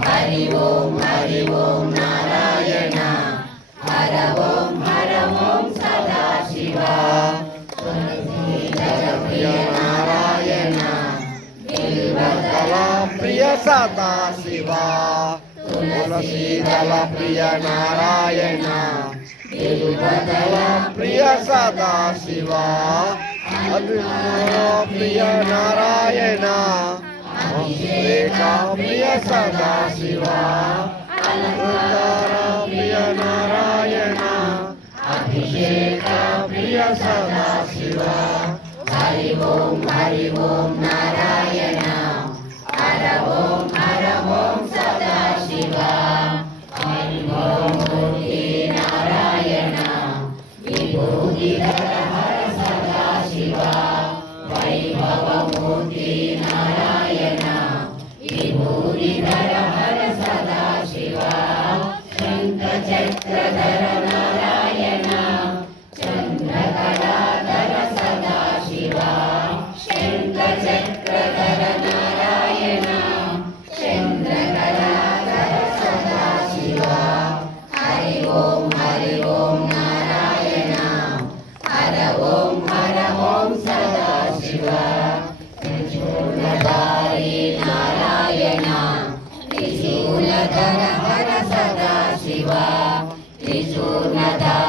हरि ओम नारायण हर ओम सदाशिवा तुलसीदल प्रिय नारायण बिल्वदल प्रिय सदाशिवा तुलसीदल प्रिय नारायण बिल्वदल प्रिय सदाशिवा प्रिय नारायण अभिषेक प्रिय सदाशिवा अलंकार प्रिय नारायण अभिषेक प्रिय सदाशिवा हरि ओम नारायण हर ओम सदाशिवा हरि ओम मूर्ति नारायण विभूतिधर हर सदाशिवा वैभव मूर्ति नारायण विभूतिधर हर सदाशिवा शंख चक्रधर नारायण चंद्रकलाधर सदाशिवा शंख चक्रधर नारायण चंद्रकलाधर सदाशिवा हरि ओम नारायण हर ओम सदाशिवा त्रिशूलधारी नारायण त्रिशूलधर हर सदाशिवा त्रिशूलधारी